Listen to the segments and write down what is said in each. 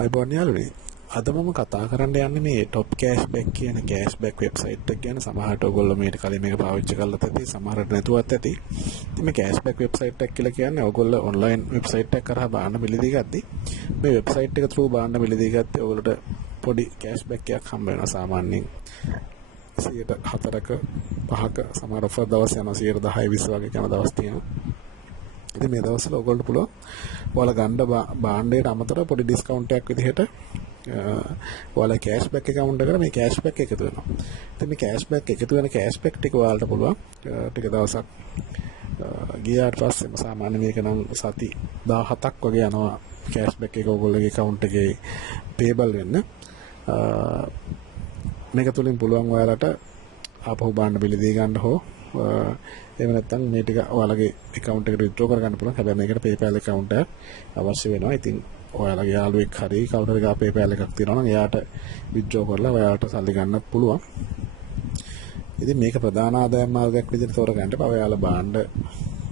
අයිබෝන් යාළුවනේ අද මම කතා කරන්න යන්නේ මේ টොප් කෑෂ්බැක් කියන කෑෂ්බැක් වෙබ්සයිට් එක ගැන. සමහරට ඔයගොල්ලෝ මේක කලින් මේක පාවිච්චි කරලා ඇති, සමහරට නැතුවත් ඇති. ඉතින් මේ කෑෂ්බැක් වෙබ්සයිට් එක කියලා කියන්නේ ඔයගොල්ලෝ ඔන්ලයින් වෙබ්සයිට් එකක් කරා බාන්න මිලදී ගත්තී. මේ වෙබ්සයිට් එක through බාන්න මිලදී ගත්තේ ඔයගොල්ලෝට පොඩි කෑෂ්බැක් එකක් හම්බ වෙනවා. සාමාන්‍යයෙන් 4ක 5ක සමහර ඔෆර් දවස් යනවා 10 20 වගේ යන දවස් තියෙනවා. ඉතින් මේ දවස්වල ඔයගොල්ලන්ට පුළුවන් ඔයාලා ගන්න භාණ්ඩයට අමතරව පොඩි ඩිස්කවුන්ට් එකක් විදිහට ඔයාලා කෑෂ්බැක් account එකට මේ කෑෂ්බැක් එකතු වෙනවා. ඉතින් මේ කෑෂ්බැක් එකතු වෙන කෑෂ්බැක් ටික ඔයාලට පුළුවන් ටික දවසක් ගියාට පස්සේ සාමාන්‍ය මේක නම් සති 17ක් වගේ යනවා කෑෂ්බැක් එක ඔයගොල්ලෝගේ account එකේ payable වෙන්න. මේක තුලින් පුළුවන් ඔයාලට ආපහු භාණ්ඩ බිල දී ගන්න හෝ එහෙම නැත්නම් මේ ටික ඔයාලගේ account එකට withdraw කරගන්න පුළුවන්. හැබැයි මේකට PayPal account එකක් අවශ්‍ය වෙනවා. ඉතින් ඔයාලගේ යාළුවෙක් හරි කවුරු හරි ගා PayPal එකක් තියෙනවා නම් එයාට withdraw කරලා ඔයාලට සල්ලි ගන්නත් පුළුවන්. ඉතින් මේක ප්‍රධාන ආදායම් මාර්ගයක් විදිහට තෝරගන්න එපා. ඔයාලා භාණ්ඩ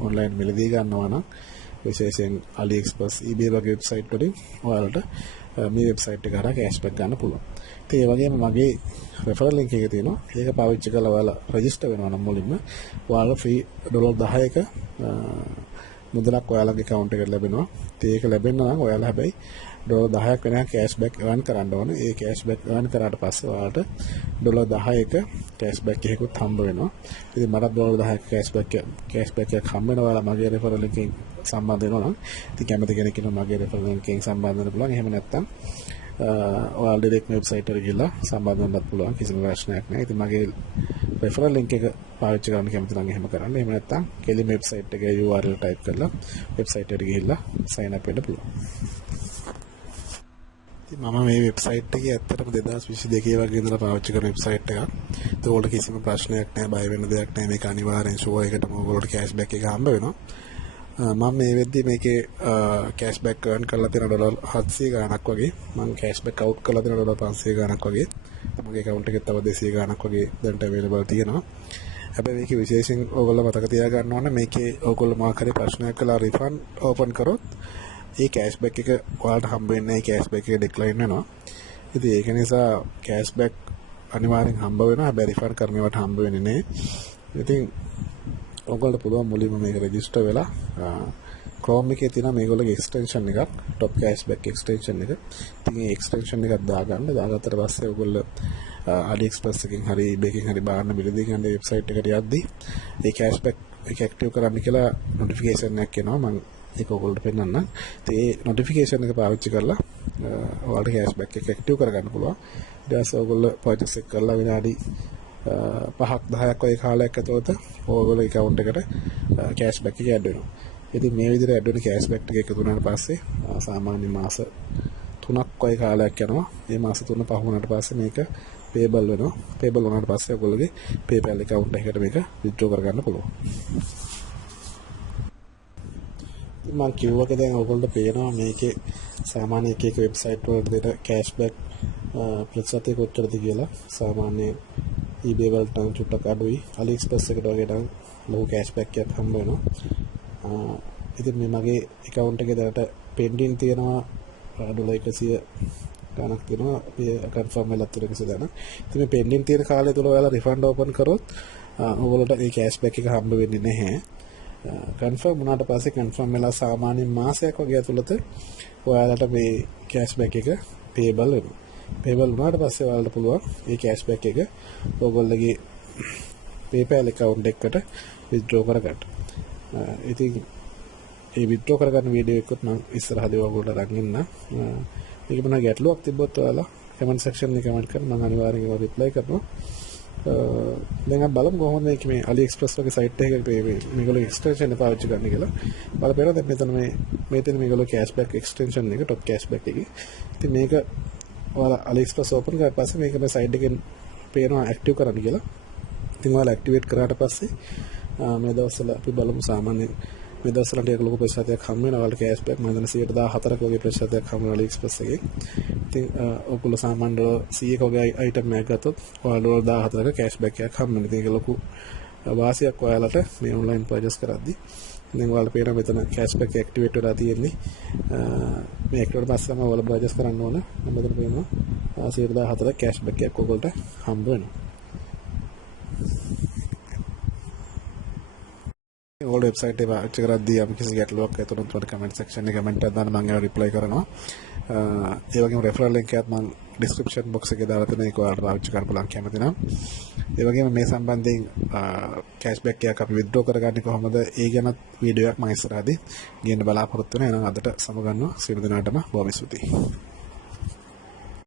online මිලදී ගන්නවා නම් විශේෂයෙන් AliExpress, eBay වගේ වෙබ්සයිට් වලින් ඔයාලට මේ වෙබ්සයිට් එක හරහා කෑෂ්බැක් ගන්න පුළුවන්. ඉතින් ඒ වගේම මගේ referral link එක තියෙනවා. ඒක පාවිච්චි කරලා ඔයාලා register වෙනවා නම් මුලින්ම ඔයාලා free $10ක මුදලක් ඔයාලගේ account එකට ලැබෙනවා. ඉතින් ඒක ලැබෙන්න නම් ඔයාලා හැබැයි $10ක් වෙනකන් කෑෂ්බැක් earn කරන්න ඕනේ. ඒ කෑෂ්බැක් earn කරාට පස්සේ ඔයාලට $10ක කෑෂ්බැක් එකකුත් හම්බ වෙනවා. ඉතින් මට $10ක කෑෂ්බැක් එකක් හම්බ වෙනවා. ඔයාලා මගේ referral link එකෙන් සම්බන්ධ වෙනවා නම් ඉතින් කැමති කෙනෙක් ඉන්නවා මගේ referral link එකෙන් සම්බන්ධ වෙන්න පුළුවන්. එහෙම නැත්නම් ඔයාලා ඩිරෙක්ට් වෙබ්සයිට් එකට ගිහලා සම්බන්ධ වෙන්නත් පුළුවන්. කිසිම ප්‍රශ්නයක් නැහැ. ඉතින් මගේ referral link එක පාවිච්චි කරන්න කැමති නම් එහෙම කරන්න. එහෙම නැත්නම් කෙලිම වෙබ්සයිට් එකේ URL type කරලා වෙබ්සයිට් එකට ගිහිල්ලා sign up වෙන්න පුළුවන්. ඉතින් මම මේ වෙබ්සයිට් එකේ ඇත්තටම 2022 වගේ ඉඳලා පාවිච්චි කරන වෙබ්සයිට් එකක්. ඒක වලට කිසිම ප්‍රශ්නයක් නැහැ, බය වෙන්න දෙයක් නැහැ. මේක අනිවාර්යෙන් ෂෝ එකටම ඔයගොල්ලෝට කෑෂ්බැක් එක හම්බ වෙනවා. මම මේ වෙද්දි මේකේ කෑෂ්බැක් earn කරලා තියෙන $700 ගාණක් වගේ, මම කෑෂ්බැක් out කරලා තියෙන $500 ගාණක් වගේ, මගේ account එකේ තව 200 ගාණක් වගේ දැන්ට available තියෙනවා. හැබැයි මේකේ විශේෂයෙන් ඔයගොල්ලෝ මතක තියාගන්න ඕනේ මේකේ ඔයගොල්ලෝ මාක් හරි ප්‍රශ්නයක් කළා refund open කරොත් ඒ කෑෂ්බැක් එක ඔයාලට හම්බ වෙන්නේ නැහැ. කෑෂ්බැක් එක decline වෙනවා. ඉතින් ඒක නිසා කෑෂ්බැක් අනිවාර්යෙන් හම්බ වෙනවා. හැබැයි refund කරනවට හම්බ වෙන්නේ නැහැ. ඉතින් ඔයගොල්ලෝ පුළුවන් මුලින්ම මේක රෙජිස්ටර් වෙලා Chrome එකේ තියෙන මේගොල්ලෝගේ එක්ස්ටෙන්ෂන් එකක් top cashback extension එක. ඉතින් මේ එක්ස්ටෙන්ෂන් එකක් දාගන්න. දාගත්තට පස්සේ ඔයගොල්ලෝ AliExpress එකකින් හරි eBay එකකින් හරි බාන්න මිලදී ගන්න වෙබ්සයිට් එකට යද්දී මේ cashback එක ඇක්ටිව් කරන්න කියලා notification එකක් එනවා. මම ඒක ඔයගොල්ලෝට පෙන්නන්නම්. ඉතින් ඒ notification එක පාවිච්චි කරලා ඔයාලට cashback එක ඇක්ටිව් කරගන්න පුළුවන්. ඊට පස්සේ ඔයගොල්ලෝ purchase එක කරලා විනාඩි 5ක් 10ක් වගේ කාලයක් ඇතුළත ඔයගොල්ලෝ account එකට cashback එක add වෙනවා. ඉතින් මේ විදිහට add වෙන cashback ටික එකතු වුණාට පස්සේ සාමාන්‍ය මාස 3ක් වගේ කාලයක් යනවා. මේ මාස 3 පහ වුණාට පස්සේ මේක payable වෙනවා. payable වුණාට පස්සේ ඔයගොල්ලෝගේ PayPal account එකකට මේක withdraw කරගන්න පුළුවන්. මම කිව්වක දැන් ඔයගොල්ලෝ පේනවා මේකේ සාමාන්‍ය එක වෙබ්සයිට් වලට දෙන cashback ප්‍රතිශතය කොච්චරද කියලා. සාමාන්‍ය eBay වලට නම් චුට්ටක් අඩුයි. AliExpress එකට වගේ නම් ලොකු කෑෂ්බැක් එකක් හම්බ වෙනවා. ඉතින් මේ මගේ account එකේ දැනට pending තියෙනවා $100 ගණක් තියෙනවා. confirm වෙලා තියෙන කිසි දැන. ඉතින් මේ pending තියෙන කාලය තුල ඔයාලා refund open කරොත් ඔයගොල්ලන්ට මේ කෑෂ්බැක් එක හම්බ වෙන්නේ නැහැ. confirm වුණාට පස්සේ confirm වෙලා සාමාන්‍ය මාසයක් වගේ ඇතුළත ඔයාලට මේ කෑෂ්බැක් එක payable වෙනවා. payable වුණාට පස්සේ ඔයාලට පුළුවන් මේ කෑෂ්බැක් එක ඔයගොල්ලෝගේ PayPal account එකට withdraw කරගන්න. ඉතින් මේ withdraw කරගන්න වීඩියෝ එකත් මම ඉස්සරහදී ඔයගොල්ලන්ට අරන් ඉන්න. මේක මොනවා ගැටලුවක් තිබ්බොත් ඔයාලා comment section එකේ comment කරන්න මම අනිවාර්යෙන් ඒවා reply කරනවා. දැන් අපි බලමු කොහොමද මේ AliExpress වගේ site එකකට මේගොල්ලෝ extension එක පාවිච්චි කරන්න කියලා. බලපෑන දැන් මෙතන මේ තියෙන මේගොල්ලෝ cashback extension එක top cashback එකේ. ඉතින් මේක ඔයාලා AliExpress open කරලා පස්සේ මේක මේ site එකෙන් පේනවා active කරන්න කියලා. ඉතින් ඔයාලා activate කරාට පස්සේ මේ දවස්වල අපි බලමු සාමාන්‍යයෙන් මේ දවස්වල ටිකක් ලොකු ප්‍රතිශතයක් හම් වෙනවා. ඔයාලට cashback මම හිතන 14% වගේ ප්‍රතිශතයක් හම් වෙනවා AliExpress එකේ. ඉතින් ඔයගොල්ලෝ සාමාන්‍යයෙන් 100ක වගේ item එකක් ගත්තොත් ඔයාලට 14%ක cashback එකක් හම් වෙනවා. ඉතින් ඒක ලොකු වාසියක් ඔයාලට මේ online purchase කරද්දී. දැන් ඔයාලට පේනවා මෙතන කෑෂ්බැක් ඇක්ටිවේට් වෙලා තියෙන්නේ. මේ ඇක්ටිවේට් පස්සම ඔයාලා බජස් කරන්න ඕන. මෙතන පේනවා 114 කෑෂ්බැක් එකක් ඔයගොල්ලන්ට හම්බ වෙනවා. ඔයාලා වෙබ්සයිට් එක පාවිච්චි කරද්දී අපි කිසි ගැටලුවක් ඇතුළත් වල කමෙන්ට් සෙක්ෂන් එකේ කමෙන්ට් එකක් දාන්න මම ඒවට රිප්ලයි කරනවා. ඒ වගේම රෙෆරල් ලින්ක් එකත් මම ඩිස්ක්‍රිප්ෂන් බොක්ස් එකේ දාලා තියෙනවා. ඒක ඔයාලට පාවිච්චි කරන්න පුළුවන් කැමති නම්. ඒ වගේම මේ සම්බන්ධයෙන් කෑෂ්බැක් එකක් අපි විත්ඩ්‍රෝ කරගන්නේ කොහොමද? ඒ ගැන වීඩියෝ එකක් මම ඉස්සරහදී ගේන්න බලාපොරොත්තු වෙනවා. එහෙනම් අදට සමගන්නවා. සියලු දෙනාටම බොහොම ස්තුතියි.